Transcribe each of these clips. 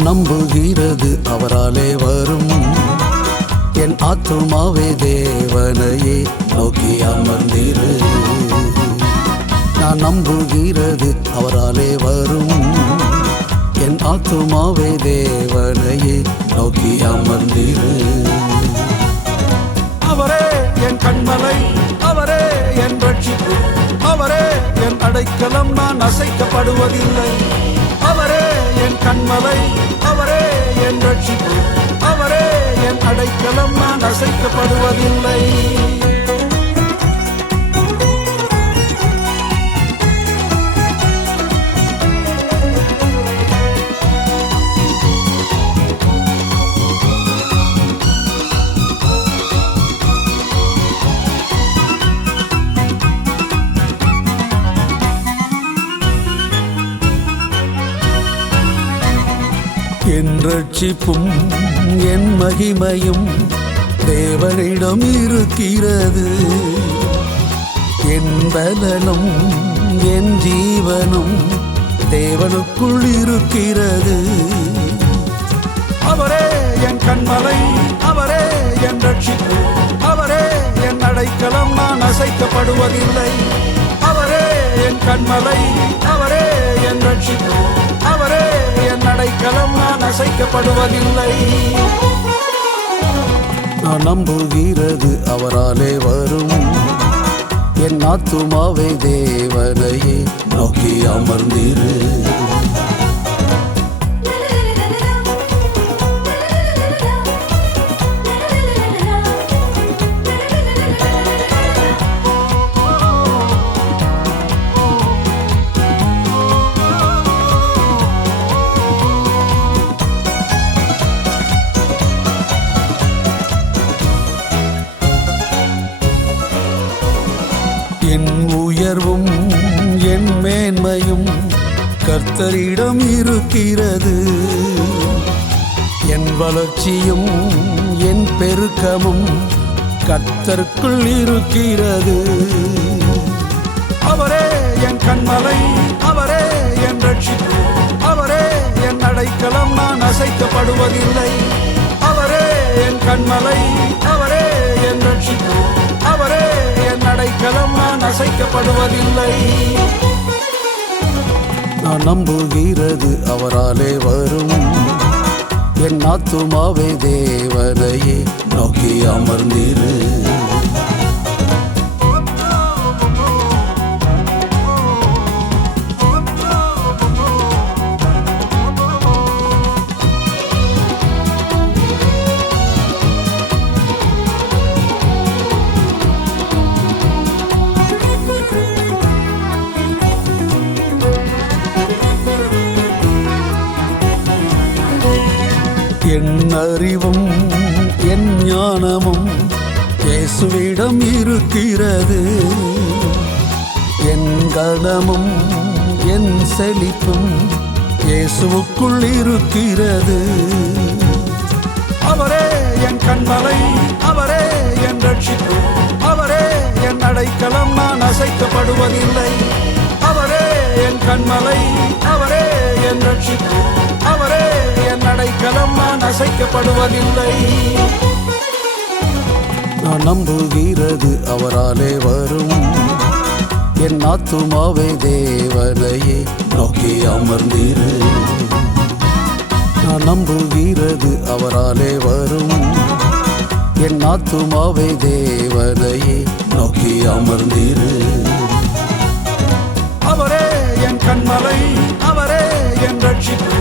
நான் நம்புகிறது அவராலே வரும். என் ஆத்துமாவே தேவனையே நோக்கி அமர்ந்திரு. நான் நம்புகிறது அவராலே வரும். என் ஆத்துமாவே தேவனையே நோக்கி அமர்ந்திரு. அவரே என் கண்மலை, அவரே என் ரட்சிப்பு, அவரே என் அடைக்கலம், நான் அசைக்கப்படுவதில்லை. அவரே என் கண்மலை, அவரே என் ரட்சிப்பு, அவரே என் அடைக்கலம், நான் அசைக்கப்படுவதில்லை. என் ரட்சிப்பும் என் மகிமையும் தேவனிடம் இருக்கிறது. என் பலனும் என் ஜீவனும் தேவனுக்குள் இருக்கிறது. அவரே என் கண்மலை, அவரே என் ரட்சிப்பு, அவரே என் அடைக்கலம், நான் அசைக்கப்படுவதில்லை. அவரே என் கண்மலை, அவரே என் ரட்சிப்பு, அவரே என் அடைக்கலம், நான் அசைக்கப்படுவதில்லை. நான் நம்புகிறது அவராலே வரும். என் ஆத்துமாவே தேவனையே நோக்கி அமர்ந்திரு. என் உயர்வும் என் மேன்மையும் கர்த்தரிடம் இருக்கிறது. என் வளர்ச்சியும் என் பெருக்கமும் கர்த்தருக்குள் இருக்கிறது. அவரே என் கண்மலை, அவரே என் ரட்சிப்பு, அவரே என் அடைக்கலம், நான் அசைக்கப்படுவதில்லை. அவரே என் கண்மலை, அவரே என் ரட்சிப்பு, அவரே என் அடைக்கலம், நான் அசைக்கப்படுவதில்லை. நான் நம்புகிறது அவராலே வரும். என் ஆத்துமாவே தேவனையே நோக்கி அமர்ந்திரு. என் அறிவும் என் ஞானமும் இயேசுவிடம் இருக்கிறது. என் கனமும் என் செழிப்பும் இயேசுவுக்குள் இருக்கிறது. அவரே என் கண்மலை, அவரே என் ரட்சிப்பு, அவரே என் அடைக்கலம், நான் அசைக்கப்படுவதில்லை. அவரே என் கண்மலை, அவரே என் ரட்சிப்பு, அவரே என் அடைக்கலம், நான் அசைக்கப்படுவதில்லை. நான் நம்புகிறது அவராலே வரும். என் ஆத்துமாவே தேவனையே நோக்கி அமர்ந்திரு. நான் நம்புகிறது அவராலே வரும். என் ஆத்துமாவே தேவனையே நோக்கி அமர்ந்திரு. அவரே என் கண்மலை, அவரே என் ரட்சிப்பு,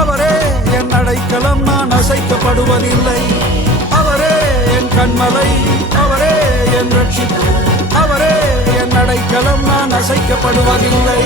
அவரே என் அடைக்கலம், நான் அசைக்கப்படுவதில்லை. அவரே என் கண்மலை, அவரே என் ரட்சிப்பு, அவரே என் அடைக்கலம், நான் அசைக்கப்படுவதில்லை.